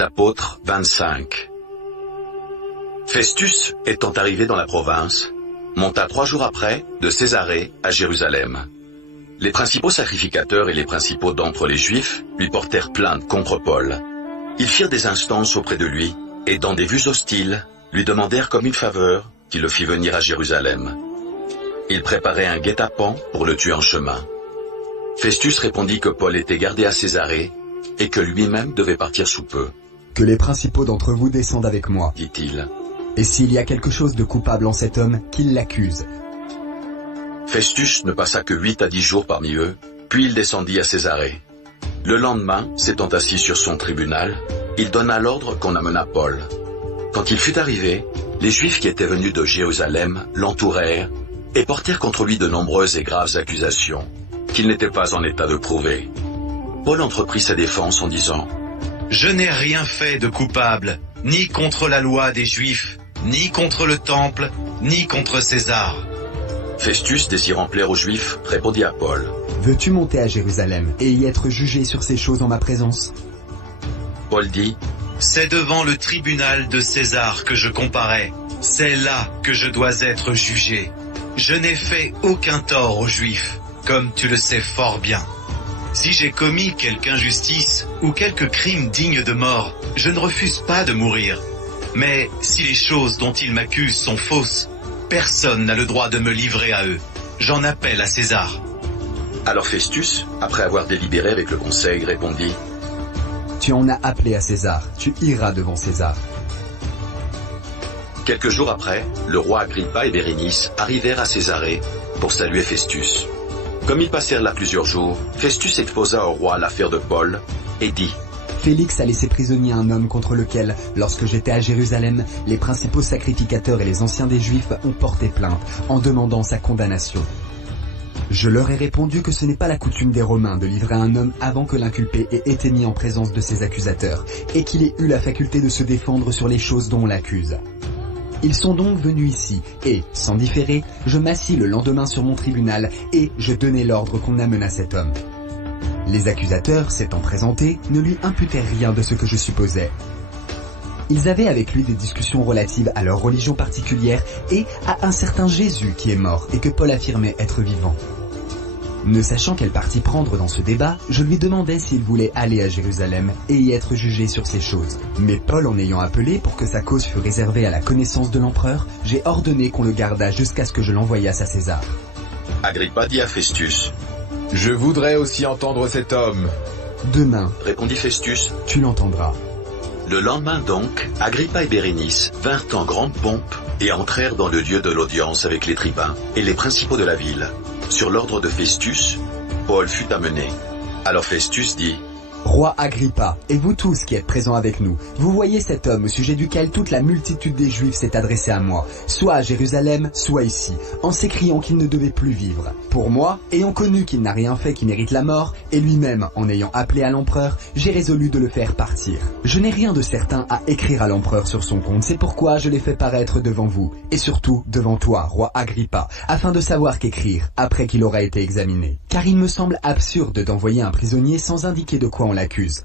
Apôtres 25. Festus, étant arrivé dans la province, monta 3 jours après de Césarée à Jérusalem. Les principaux sacrificateurs et les principaux d'entre les Juifs lui portèrent plainte contre Paul. Ils firent des instances auprès de lui, et dans des vues hostiles, lui demandèrent comme une faveur qu'il le fît venir à Jérusalem. Ils préparaient un guet-apens pour le tuer en chemin. Festus répondit que Paul était gardé à Césarée, et que lui-même devait partir sous peu. Que les principaux d'entre vous descendent avec moi, Dit-il. et s'il y a quelque chose de coupable en cet homme, qu'il l'accuse. Festus ne passa que 8 à 10 jours parmi eux, puis il descendit à Césarée. Le lendemain, s'étant assis sur son tribunal, il donna l'ordre qu'on amenât Paul. Quand il fut arrivé, les Juifs qui étaient venus de Jérusalem l'entourèrent et portèrent contre lui de nombreuses et graves accusations, qu'il n'était pas en état de prouver. Paul entreprit sa défense en disant « Je n'ai rien fait de coupable, ni contre la loi des Juifs, ni contre le temple, ni contre César. » Festus, désirant plaire aux Juifs, répondit à Paul. « Veux-tu monter à Jérusalem et y être jugé sur ces choses en ma présence ?» Paul dit « C'est devant le tribunal de César que je comparais. C'est là que je dois être jugé. Je n'ai fait aucun tort aux Juifs, comme tu le sais fort bien. Si j'ai commis quelque injustice ou quelque crime digne de mort, je ne refuse pas de mourir. Mais si les choses dont ils m'accusent sont fausses, personne n'a le droit de me livrer à eux. J'en appelle à César. » Alors Festus, après avoir délibéré avec le conseil, répondit « Tu en as appelé à César, tu iras devant César. » Quelques jours après, le roi Agrippa et Bérénice arrivèrent à Césarée pour saluer Festus. Comme ils passèrent là plusieurs jours, Festus exposa au roi l'affaire de Paul et dit « Félix a laissé prisonnier un homme contre lequel, lorsque j'étais à Jérusalem, les principaux sacrificateurs et les anciens des Juifs ont porté plainte en demandant sa condamnation. Je leur ai répondu que ce n'est pas la coutume des Romains de livrer un homme avant que l'inculpé ait été mis en présence de ses accusateurs et qu'il ait eu la faculté de se défendre sur les choses dont on l'accuse. Ils sont donc venus ici, et, sans différer, je m'assis le lendemain sur mon tribunal, et je donnai l'ordre qu'on amenât cet homme. Les accusateurs, s'étant présentés, ne lui imputèrent rien de ce que je supposais. Ils avaient avec lui des discussions relatives à leur religion particulière et à un certain Jésus qui est mort et que Paul affirmait être vivant. Ne sachant quel parti prendre dans ce débat, je lui demandai s'il voulait aller à Jérusalem et y être jugé sur ces choses. Mais Paul en ayant appelé pour que sa cause fût réservée à la connaissance de l'empereur, j'ai ordonné qu'on le gardât jusqu'à ce que je l'envoyasse à César. Agrippa dit à Festus « Je voudrais aussi entendre cet homme. » « Demain, répondit Festus, tu l'entendras. » Le lendemain donc, Agrippa et Bérénice vinrent en grande pompe et entrèrent dans le lieu de l'audience avec les tribuns et les principaux de la ville. Sur l'ordre de Festus, Paul fut amené. Alors Festus dit « Roi Agrippa, et vous tous qui êtes présents avec nous, vous voyez cet homme au sujet duquel toute la multitude des Juifs s'est adressée à moi, soit à Jérusalem, soit ici, en s'écriant qu'il ne devait plus vivre. Pour moi, ayant connu qu'il n'a rien fait qui mérite la mort, et lui-même en ayant appelé à l'empereur, j'ai résolu de le faire partir. Je n'ai rien de certain à écrire à l'empereur sur son compte, c'est pourquoi je l'ai fait paraître devant vous, et surtout devant toi, roi Agrippa, afin de savoir qu'écrire après qu'il aura été examiné. Car il me semble absurde d'envoyer un prisonnier sans indiquer de quoi on l'accuse.